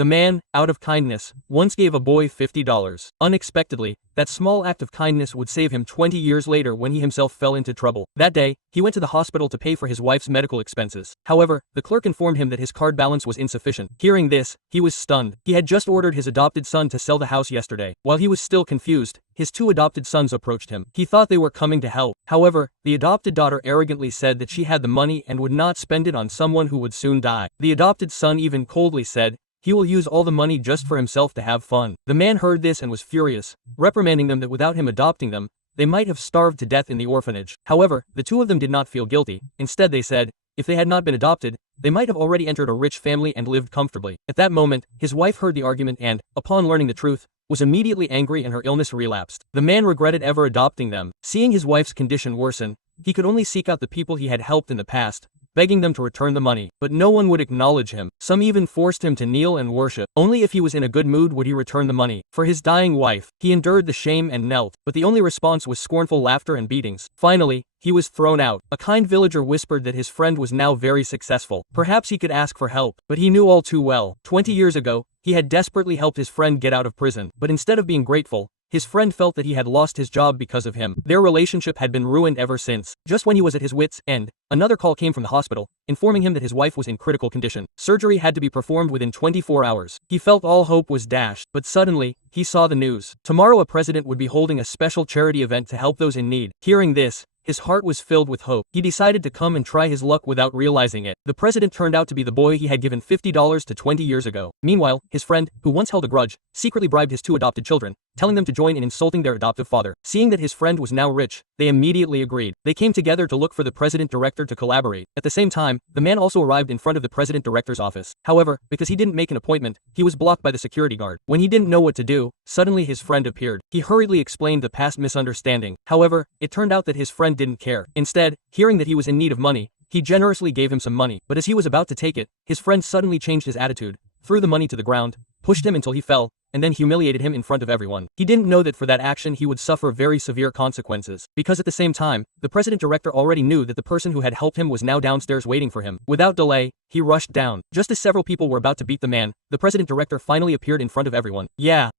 The man, out of kindness, once gave a boy $50. Unexpectedly, that small act of kindness would save him 20 years later when he himself fell into trouble. That day, he went to the hospital to pay for his wife's medical expenses. However, the clerk informed him that his card balance was insufficient. Hearing this, he was stunned. He had just ordered his adopted son to sell the house yesterday. While he was still confused, his two adopted sons approached him. He thought they were coming to help. However, the adopted daughter arrogantly said that she had the money and would not spend it on someone who would soon die. The adopted son even coldly said, he will use all the money just for himself to have fun. The man heard this and was furious, reprimanding them that without him adopting them, they might have starved to death in the orphanage. However, the two of them did not feel guilty. Instead they said, if they had not been adopted, they might have already entered a rich family and lived comfortably. At that moment, his wife heard the argument and, upon learning the truth, was immediately angry and her illness relapsed. The man regretted ever adopting them. Seeing his wife's condition worsen, he could only seek out the people he had helped in the past, begging them to return the money. But no one would acknowledge him. Some even forced him to kneel and worship. Only if he was in a good mood would he return the money. For his dying wife, he endured the shame and knelt, but the only response was scornful laughter and beatings. Finally, he was thrown out. A kind villager whispered that his friend was now very successful. Perhaps he could ask for help, but he knew all too well. 20 years ago, he had desperately helped his friend get out of prison, but instead of being grateful, his friend felt that he had lost his job because of him. Their relationship had been ruined ever since. Just when he was at his wits' end, another call came from the hospital, informing him that his wife was in critical condition. Surgery had to be performed within 24 hours. He felt all hope was dashed, but suddenly, he saw the news. Tomorrow a president would be holding a special charity event to help those in need. Hearing this, his heart was filled with hope. He decided to come and try his luck without realizing it. The president turned out to be the boy he had given $50 to 20 years ago. Meanwhile, his friend, who once held a grudge, secretly bribed his two adopted children, telling them to join in insulting their adoptive father. Seeing that his friend was now rich, they immediately agreed. They came together to look for the president-director to collaborate. At the same time, the man also arrived in front of the president-director's office. However, because he didn't make an appointment, he was blocked by the security guard. When he didn't know what to do, suddenly his friend appeared. He hurriedly explained the past misunderstanding. However, it turned out that his friend didn't care. Instead, hearing that he was in need of money, he generously gave him some money. But as he was about to take it, his friend suddenly changed his attitude, threw the money to the ground, pushed him until he fell, and then humiliated him in front of everyone. He didn't know that for that action he would suffer very severe consequences, because at the same time, the president-director already knew that the person who had helped him was now downstairs waiting for him. Without delay, he rushed down. Just as several people were about to beat the man, the president-director finally appeared in front of everyone. Yeah,